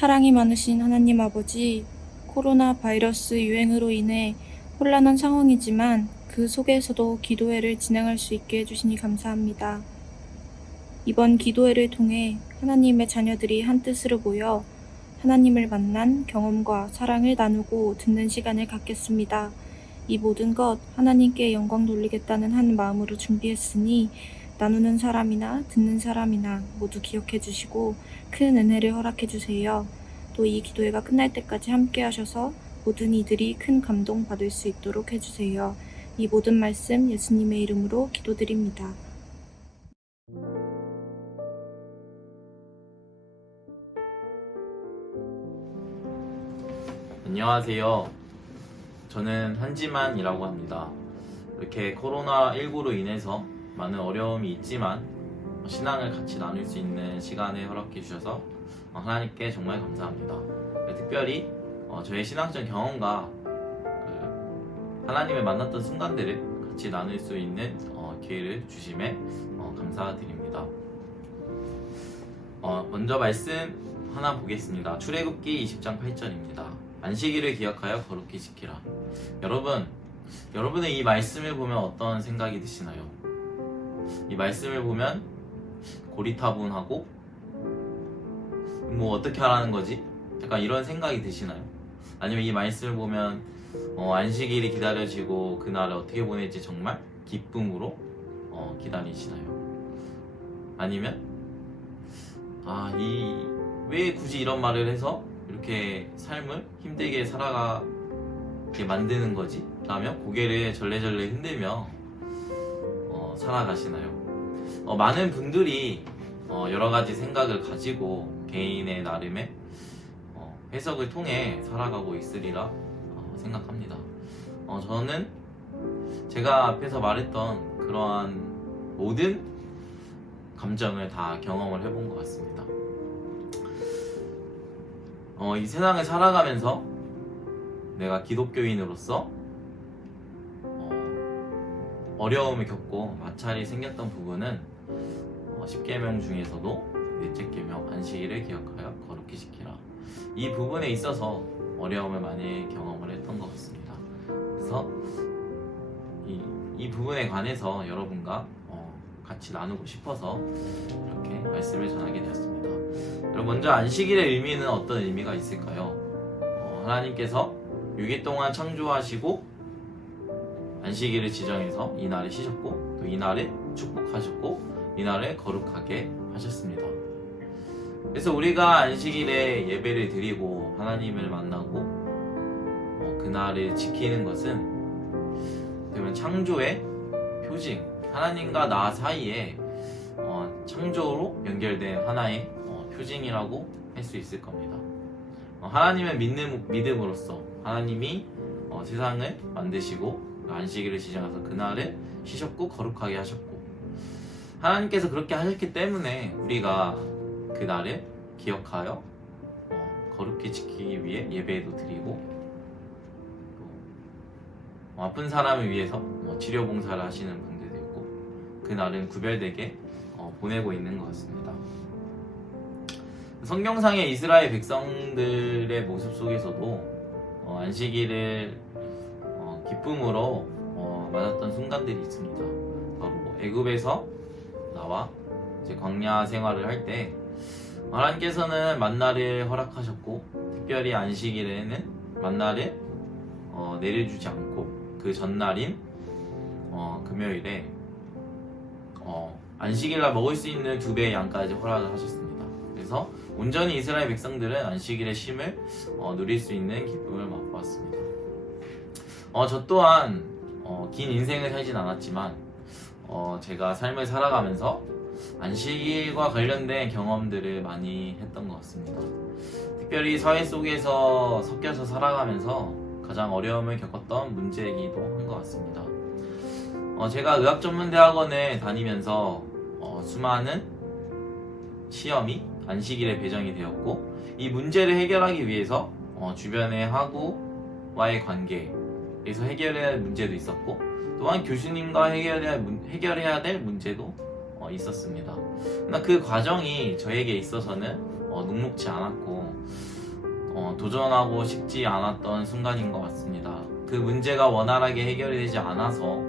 사랑이 많으신 하나님 아버지, 코로나 바이러스 유행으로 인해 혼란한 상황이지만 그 속에서도 기도회를 진행할 수 있게 해주시니 감사합니다. 이번 기도회를 통해 하나님의 자녀들이 한 뜻으로 모여 하나님을 만난 경험과 사랑을 나누고 듣는 시간을 갖겠습니다. 이 모든 것 하나님께 영광 돌리겠다는 한 마음으로 준비했으니 나누는 사람이나 듣는 사람이나 모두 기억해 주시고 큰 은혜를 허락해 주세요. 또 이 기도회가 끝날 때까지 함께 하셔서 모든 이들이 큰 감동 받을 수 있도록 해주세요. 이 모든 말씀 예수님의 이름으로 기도드립니다. 안녕하세요. 저는 한지만이라고 합니다. 이렇게 코로나19로 인해서 많은 어려움이 있지만 신앙을 같이 나눌 수 있는 시간을 허락해 주셔서 하나님께 정말 감사합니다. 특별히 저의 신앙적 경험과 하나님을 만났던 순간들을 같이 나눌 수 있는 기회를 주심에 감사드립니다. 먼저 말씀 하나 보겠습니다. 출애굽기 20장 8절입니다. 안식일을 기억하여 거룩히 지키라. 여러분은 이 말씀을 보면 어떤 생각이 드시나요? 이 말씀을 보면 고리타분하고 뭐 어떻게 하라는 거지? 약간 이런 생각이 드시나요? 아니면 이 말씀을 보면 안식일이 기다려지고 그날을 어떻게 보낼지 정말 기쁨으로 기다리시나요? 아니면 왜 굳이 이런 말을 해서 이렇게 삶을 힘들게 살아가게 만드는 거지? 라며 고개를 절레절레 흔들며 살아가시나요? 많은 분들이 여러 가지 생각을 가지고 개인의 나름의 해석을 통해 살아가고 있으리라 생각합니다. 저는 제가 앞에서 말했던 그러한 모든 감정을 다 경험을 해본 것 같습니다. 이 세상을 살아가면서 내가 기독교인으로서 어려움을 겪고 마찰이 생겼던 부분은 10계명 중에서도 넷째 계명 안식일을 기억하여 거룩히 지키라. 이 부분에 있어서 어려움을 많이 경험을 했던 것 같습니다. 그래서 이 부분에 관해서 여러분과 같이 나누고 싶어서 이렇게 말씀을 전하게 되었습니다. 여러분, 먼저 안식일의 의미는 어떤 의미가 있을까요? 하나님께서 6일 동안 창조하시고 안식일을 지정해서 이날을 쉬셨고 또 이날을 축복하셨고 이날을 거룩하게 하셨습니다. 그래서 우리가 안식일에 예배를 드리고 하나님을 만나고 그날을 지키는 것은 그러면 창조의 표징, 하나님과 나 사이에 창조로 연결된 하나의 표징이라고 할 수 있을 겁니다. 하나님을 믿음으로써 하나님이 세상을 만드시고 안식일을 지정해서 그날을 쉬셨고 거룩하게 하셨고 하나님께서 그렇게 하셨기 때문에 우리가 그날을 기억하여 거룩히 지키기 위해 예배도 드리고 아픈 사람을 위해서 치료 봉사를 하시는 분들도 있고 그날은 구별되게 보내고 있는 것 같습니다. 성경상의 이스라엘 백성들의 모습 속에서도 안식일을 기쁨으로 맞았던 순간들이 있습니다. 바로 애굽에서 나와 이제 광야 생활을 할 때 하나님께서는 만나를 허락하셨고 특별히 안식일에는 만나를 내려주지 않고 그 전날인 금요일에 안식일날 먹을 수 있는 2배의 양까지 허락을 하셨습니다. 그래서 온전히 이스라엘 백성들은 안식일의 쉼을 누릴 수 있는 기쁨을 맛보았습니다. 저 또한 긴 인생을 살진 않았지만 제가 삶을 살아가면서 안식일과 관련된 경험들을 많이 했던 것 같습니다. 특별히 사회 속에서 섞여서 살아가면서 가장 어려움을 겪었던 문제이기도 한 것 같습니다. 제가 의학전문대학원을 다니면서 수많은 시험이 안식일에 배정이 되었고 이 문제를 해결하기 위해서 주변의 학우와의 관계에서 해결해야 할 문제도 있었고 또한 교수님과 해결해야 될 문제도 있었습니다. 그러나 그 과정이 저에게 있어서는 녹록지 않았고 도전하고 싶지 않았던 순간인 것 같습니다. 그 문제가 원활하게 해결이 되지 않아서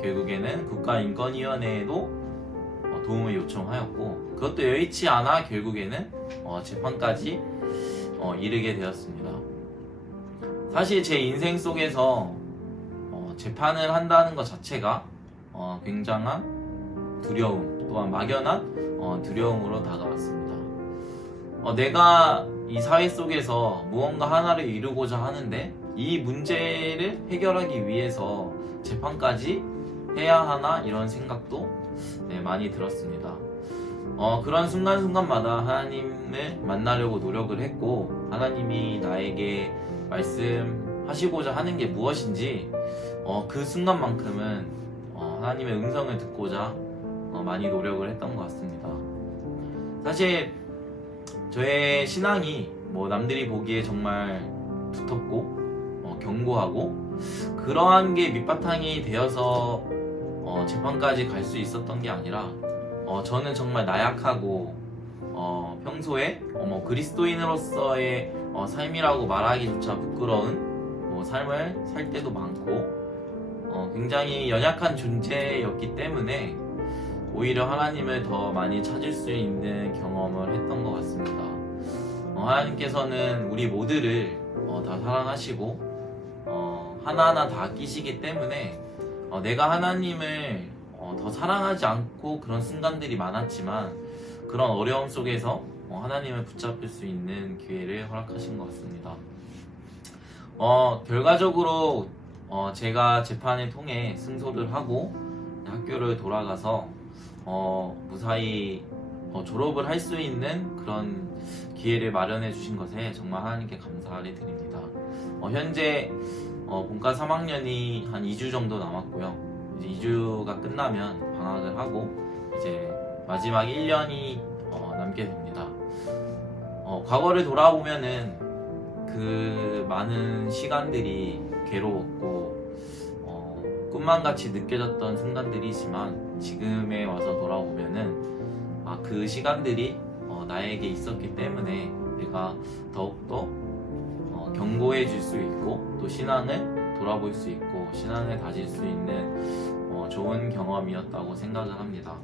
결국에는 국가인권위원회에도 도움을 요청하였고, 그것도 여의치 않아 결국에는 재판까지 이르게 되었습니다. 사실 제 인생 속에서 재판을 한다는 것 자체가 굉장한 두려움, 또한 막연한 두려움으로 다가왔습니다. 내가 이 사회 속에서 무언가 하나를 이루고자 하는데 이 문제를 해결하기 위해서 재판까지 해야 하나, 이런 생각도 많이 들었습니다. 그런 순간순간마다 하나님을 만나려고 노력을 했고, 하나님이 나에게 말씀하시고자 하는 게 무엇인지 그 순간만큼은 하나님의 음성을 듣고자 많이 노력을 했던 것 같습니다. 사실 저의 신앙이 남들이 보기에 정말 두텁고 견고하고 그러한 게 밑바탕이 되어서 재판까지 갈 수 있었던 게 아니라, 저는 정말 나약하고 평소에 그리스도인으로서의 삶이라고 말하기조차 부끄러운 삶을 살 때도 많고 굉장히 연약한 존재였기 때문에 오히려 하나님을 더 많이 찾을 수 있는 경험을 했던 것 같습니다. 하나님께서는 우리 모두를 다 사랑하시고 하나하나 다 아끼시기 때문에 내가 하나님을 더 사랑하지 않고 그런 순간들이 많았지만, 그런 어려움 속에서 하나님을 붙잡을 수 있는 기회를 허락하신 것 같습니다. 결과적으로 제가 재판을 통해 승소를 하고 학교를 돌아가서 무사히 졸업을 할 수 있는 그런 기회를 마련해 주신 것에 정말 하나님께 감사를 드립니다. 현재 본과 3학년이 한 2주 정도 남았고요. 이제 2주가 끝나면 방학을 하고 이제 마지막 1년이 남게 됩니다. 과거를 돌아보면은 그 많은 시간들이 괴로웠고 꿈만같이 느껴졌던 순간들이지만, 지금에 와서 돌아보면은 그 시간들이 나에게 있었기 때문에 내가 더욱더 견고해질 수 있고, 또 신앙을 돌아볼 수 있고 신앙을 다질 수 있는 좋은 경험이었다고 생각을 합니다.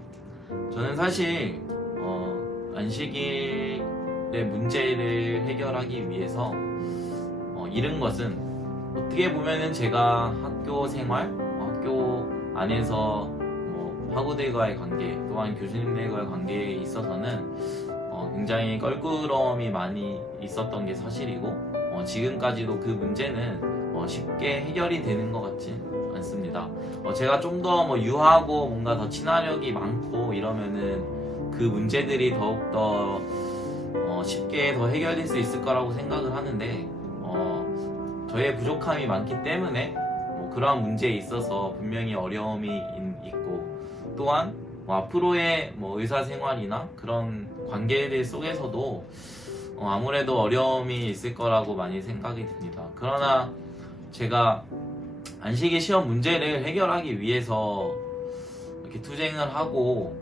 저는 사실 안식일의 문제를 해결하기 위해서 잃은 것은, 어떻게 보면은 제가 학교 생활, 학교 안에서 학우들과의 관계, 또한 교수님들과의 관계에 있어서는 굉장히 껄끄러움이 많이 있었던 게 사실이고, 지금까지도 그 문제는 쉽게 해결이 되는 것 같진 않습니다. 제가 좀 더 유하고 뭔가 더 친화력이 많고 이러면은 그 문제들이 더욱더 쉽게 더 해결될 수 있을 거라고 생각을 하는데, 저의 부족함이 많기 때문에 그러한 문제에 있어서 분명히 어려움이 있고, 또한 앞으로의 의사생활이나 그런 관계들 속에서도 아무래도 어려움이 있을 거라고 많이 생각이 듭니다. 그러나 제가 안식일 시험 문제를 해결하기 위해서 이렇게 투쟁을 하고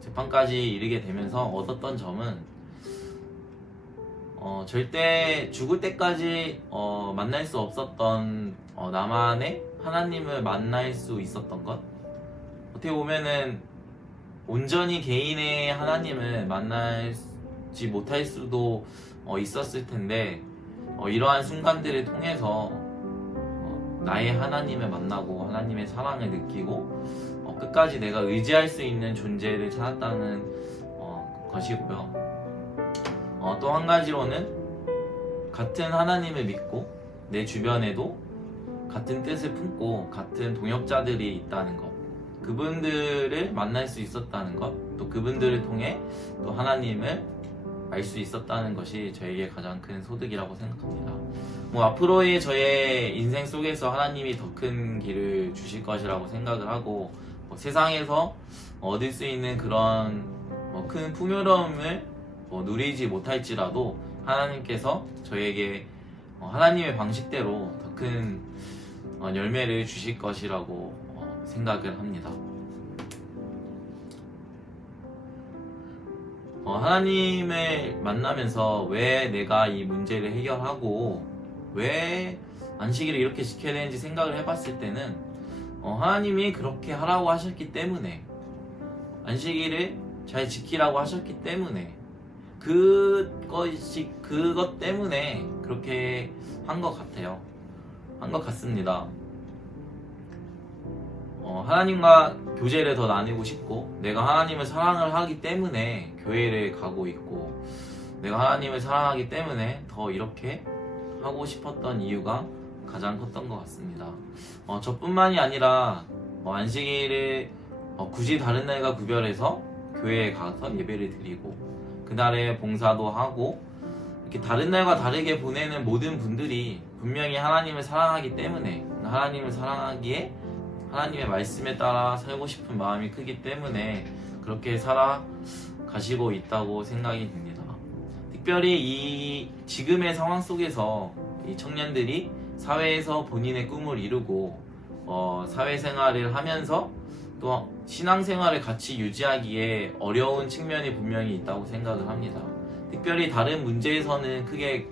재판까지 이르게 되면서 얻었던 점은, 절대 죽을 때까지 만날 수 없었던 나만의 하나님을 만날 수 있었던 것, 어떻게 보면은 온전히 개인의 하나님을 만나지 못할 수도 있었을 텐데, 이러한 순간들을 통해서 나의 하나님을 만나고 하나님의 사랑을 느끼고 끝까지 내가 의지할 수 있는 존재를 찾았다는 것이고요. 또 한 가지로는 같은 하나님을 믿고 내 주변에도 같은 뜻을 품고 같은 동역자들이 있다는 것, 그분들을 만날 수 있었다는 것, 또 그분들을 통해 또 하나님을 알 수 있었다는 것이 저에게 가장 큰 소득이라고 생각합니다. 앞으로의 저의 인생 속에서 하나님이 더 큰 길을 주실 것이라고 생각을 하고, 세상에서 얻을 수 있는 그런 큰 풍요로움을 누리지 못할지라도 하나님께서 저에게 하나님의 방식대로 더 큰 열매를 주실 것이라고 생각을 합니다. 하나님을 만나면서 왜 내가 이 문제를 해결하고 왜 안식일을 이렇게 지켜야 되는지 생각을 해봤을 때는 하나님이 그렇게 하라고 하셨기 때문에, 안식일을 잘 지키라고 하셨기 때문에, 그것 때문에 그렇게 한 것 같아요. 한 것 같습니다. 하나님과 교제를 더 나누고 싶고, 내가 하나님을 사랑을 하기 때문에 교회를 가고 있고, 내가 하나님을 사랑하기 때문에 더 이렇게 하고 싶었던 이유가 가장 컸던 것 같습니다. 저뿐만이 아니라 안식일을 굳이 다른 날과 구별해서 교회에 가서 예배를 드리고, 그날에 봉사도 하고, 이렇게 다른 날과 다르게 보내는 모든 분들이 분명히 하나님을 사랑하기 때문에, 하나님을 사랑하기에 하나님의 말씀에 따라 살고 싶은 마음이 크기 때문에 그렇게 살아가시고 있다고 생각이 듭니다. 특별히 이 지금의 상황 속에서 이 청년들이 사회에서 본인의 꿈을 이루고 사회생활을 하면서 또 신앙생활을 같이 유지하기에 어려운 측면이 분명히 있다고 생각을 합니다. 특별히 다른 문제에서는 크게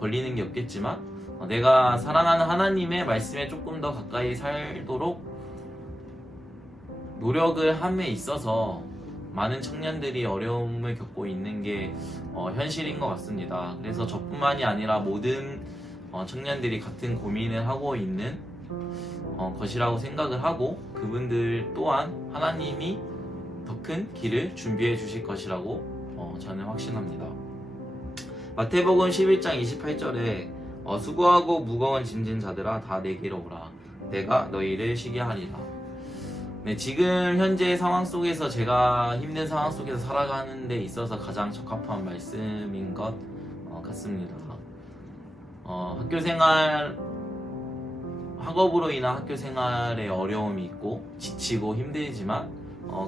걸리는 게 없겠지만, 내가 사랑하는 하나님의 말씀에 조금 더 가까이 살도록 노력을 함에 있어서 많은 청년들이 어려움을 겪고 있는 게 현실인 것 같습니다. 그래서 저뿐만이 아니라 모든 청년들이 같은 고민을 하고 있는 것이라고 생각을 하고, 그분들 또한 하나님이 더 큰 길을 준비해 주실 것이라고 저는 확신합니다. 마태복음 11장 28절에 수고하고 무거운 짐진 자들아 다 내게로 오라, 내가 너희를 쉬게 하리라. 네, 지금 현재 상황 속에서, 제가 힘든 상황 속에서 살아가는 데 있어서 가장 적합한 말씀인 것 같습니다. 학업으로 인한 학교 생활에 어려움이 있고 지치고 힘들지만,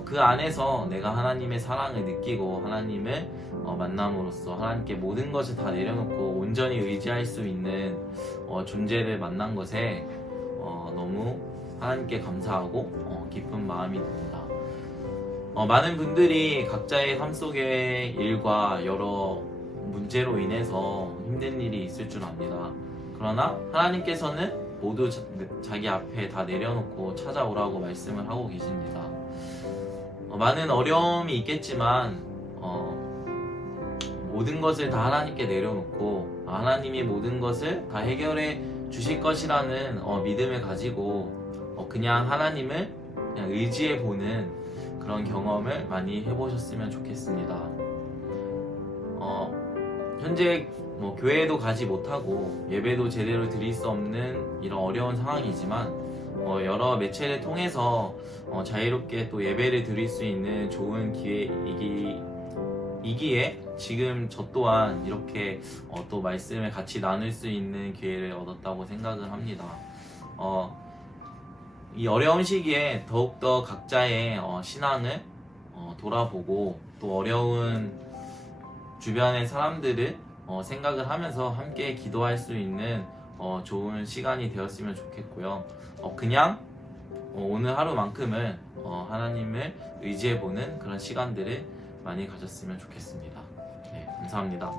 그 안에서 내가 하나님의 사랑을 느끼고 하나님을 만남으로써 하나님께 모든 것을 다 내려놓고 온전히 의지할 수 있는 존재를 만난 것에 너무 하나님께 감사하고 기쁜 마음이 듭니다. 많은 분들이 각자의 삶 속의 일과 여러 문제로 인해서 힘든 일이 있을 줄 압니다. 그러나 하나님께서는 모두 자기 앞에 다 내려놓고 찾아오라고 말씀을 하고 계십니다. 많은 어려움이 있겠지만 모든 것을 다 하나님께 내려놓고 하나님이 모든 것을 다 해결해 주실 것이라는 믿음을 가지고 그냥 하나님을 그냥 의지해 보는 그런 경험을 많이 해보셨으면 좋겠습니다. 현재 교회에도 가지 못하고 예배도 제대로 드릴 수 없는 이런 어려운 상황이지만, 여러 매체를 통해서 자유롭게 또 예배를 드릴 수 있는 좋은 기회이기에 지금 저 또한 이렇게 또 말씀을 같이 나눌 수 있는 기회를 얻었다고 생각을 합니다. 이 어려운 시기에 더욱더 각자의 신앙을 돌아보고, 또 어려운 주변의 사람들을 생각을 하면서 함께 기도할 수 있는 좋은 시간이 되었으면 좋겠고요. 그냥 오늘 하루만큼은 하나님을 의지해보는 그런 시간들을 많이 가졌으면 좋겠습니다. 네, 감사합니다.